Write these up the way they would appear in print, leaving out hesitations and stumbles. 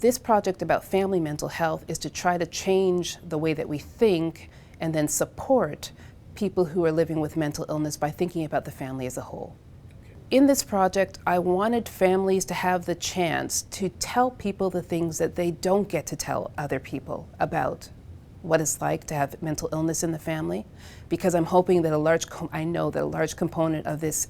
This project about family mental health is to try to change the way that we think and then support people who are living with mental illness by thinking about the family as a whole. In this project, I wanted families to have the chance to tell people the things that they don't get to tell other people about what it's like to have mental illness in the family, because I'm hoping that I know that a large component of this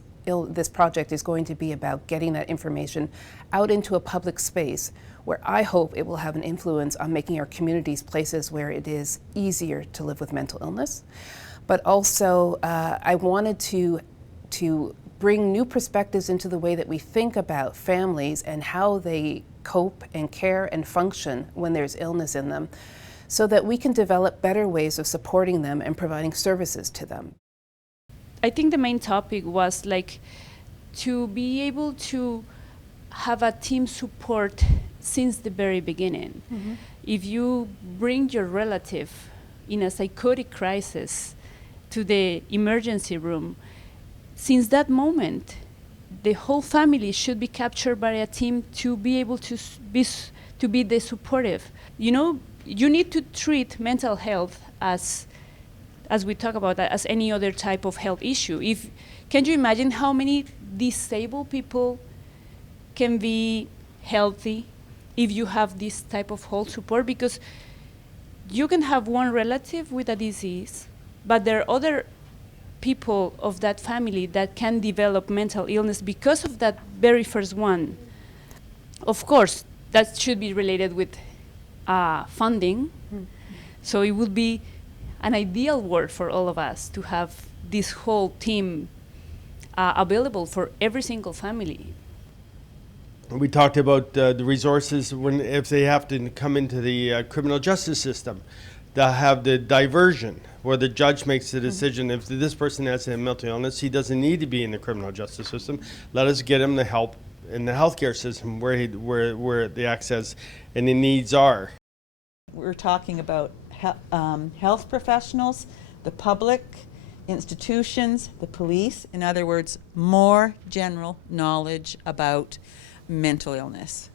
project is going to be about getting that information out into a public space where I hope it will have an influence on making our communities places where it is easier to live with mental illness. But also, I wanted to bring new perspectives into the way that we think about families and how they cope and care and function when there's illness in them, so that we can develop better ways of supporting them and providing services to them. I think the main topic was like to be able to have a team support since the very beginning. Mm-hmm. If you bring your relative in a psychotic crisis to the emergency room, since that moment, the whole family should be captured by a team to be able to be the supportive. You know, you need to treat mental health as we talk about that, as any other type of health issue. Can you imagine how many disabled people can be healthy if you have this type of whole support? Because you can have one relative with a disease, but there are other people of that family that can develop mental illness because of that very first one. Of course, that should be related with funding. Mm-hmm. So it would be an ideal world for all of us to have this whole team available for every single family. We talked about the resources if they have to come into the criminal justice system. They'll have the diversion where the judge makes the decision. Mm-hmm. If this person has a mental illness, he doesn't need to be in the criminal justice system. Let us get him the help in the healthcare system where the access and the needs are. We're talking about health professionals, the public, institutions, the police. In other words, more general knowledge about mental illness.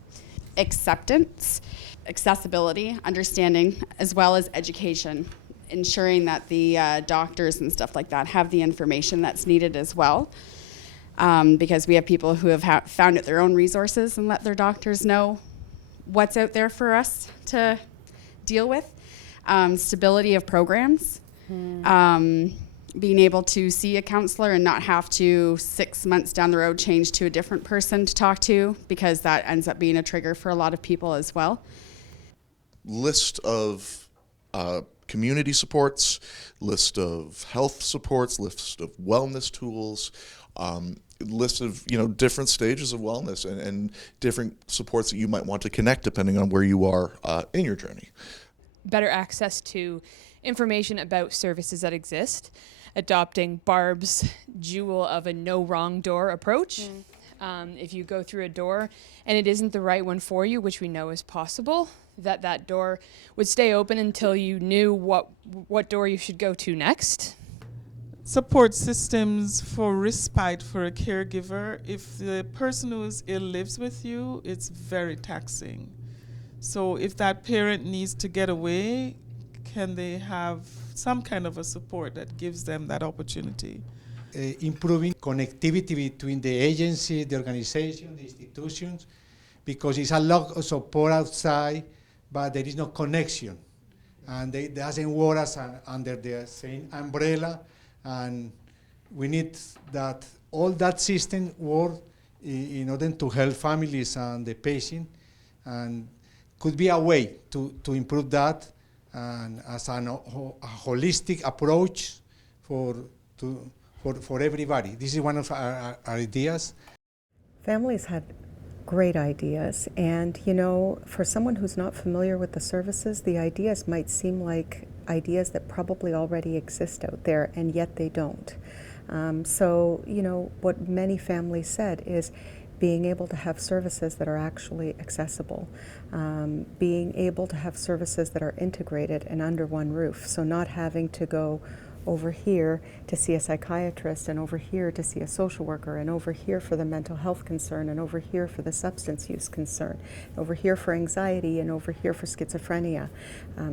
Acceptance, accessibility, understanding, as well as education, ensuring that the doctors and stuff like that have the information that's needed as well. Because we have people who have found it their own resources and let their doctors know what's out there for us to deal with. Stability of programs, being able to see a counselor and not have to 6 months down the road change to a different person to talk to, because that ends up being a trigger for a lot of people as well. List of community supports, list of health supports, list of wellness tools, list of different stages of wellness and different supports that you might want to connect depending on where you are in your journey. Better access to information about services that exist, adopting Barb's jewel of a no wrong door approach. If you go through a door and it isn't the right one for you, which we know is possible, that door would stay open until you knew what door you should go to next. Support systems for respite for a caregiver. If the person who is ill lives with you, it's very taxing. So if that parent needs to get away, can they have some kind of a support that gives them that opportunity? Improving connectivity between the agency, the organization, the institutions, because it's a lot of support outside, but there is no connection. And they doesn't work as under the same umbrella. And we need that all that system work in order to help families and the patient, and could be a way to improve that, and as a holistic approach for everybody. This is one of our ideas. Families had great ideas, and for someone who's not familiar with the services, the ideas might seem like ideas that probably already exist out there, and yet they don't. So what many families said is being able to have services that are actually accessible, being able to have services that are integrated and under one roof, so not having to go over here to see a psychiatrist, and over here to see a social worker, and over here for the mental health concern, and over here for the substance use concern, over here for anxiety, and over here for schizophrenia.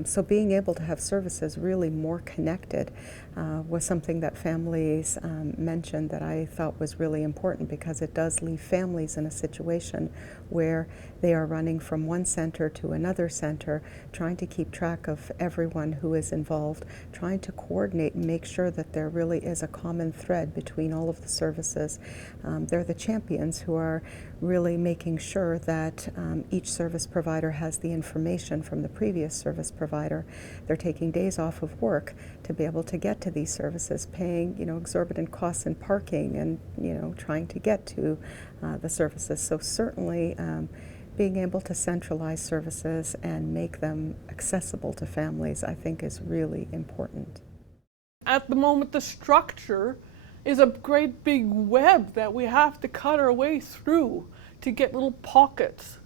So being able to have services really more connected was something that families mentioned that I thought was really important, because it does leave families in a situation where they are running from one center to another center, trying to keep track of everyone who is involved, trying to coordinate and make sure that there really is a common thread between all of the services. They're the champions who are really making sure that each service provider has the information from the previous service provider. They're taking days off of work to be able to get to these services, paying exorbitant costs in parking, and trying to get to the services. So certainly being able to centralize services and make them accessible to families, I think, is really important. At the moment, the structure is a great big web that we have to cut our way through to get little pockets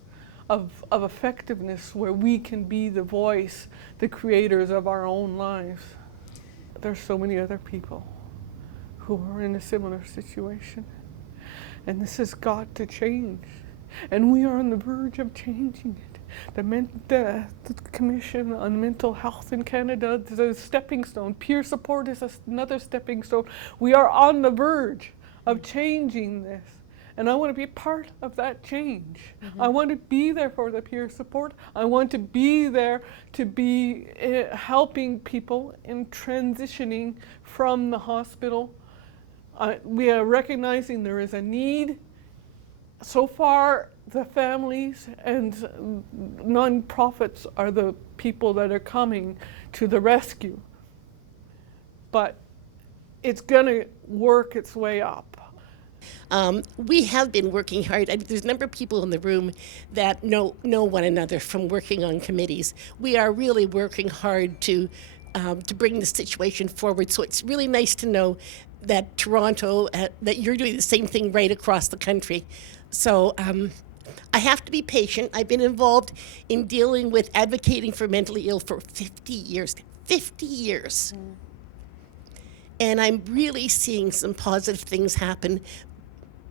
of effectiveness where we can be the voice, the creators of our own lives. There's so many other people who are in a similar situation, and this has got to change, and we are on the verge of changing it. The Commission on Mental Health in Canada is a stepping stone. Peer support is another stepping stone. We are on the verge of changing this, and I want to be part of that change. I want to be there for the peer support. I want to be there to be helping people in transitioning from the hospital. We are recognizing there is a need. So far, the families and nonprofits are the people that are coming to the rescue. But it's going to work its way up. We have been working hard. There's a number of people in the room that know one another from working on committees. We are really working hard to bring the situation forward. So it's really nice to know that Toronto, that you're doing the same thing right across the country. So I have to be patient. I've been involved in dealing with advocating for mentally ill for 50 years. 50 years. And I'm really seeing some positive things happen,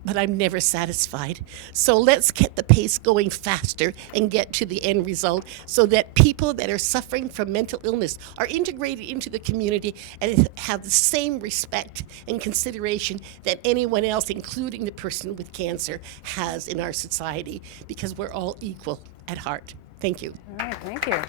but I'm never satisfied. So let's get the pace going faster and get to the end result so that people that are suffering from mental illness are integrated into the community and have the same respect and consideration that anyone else, including the person with cancer, has in our society, because we're all equal at heart. Thank you. All right, thank you.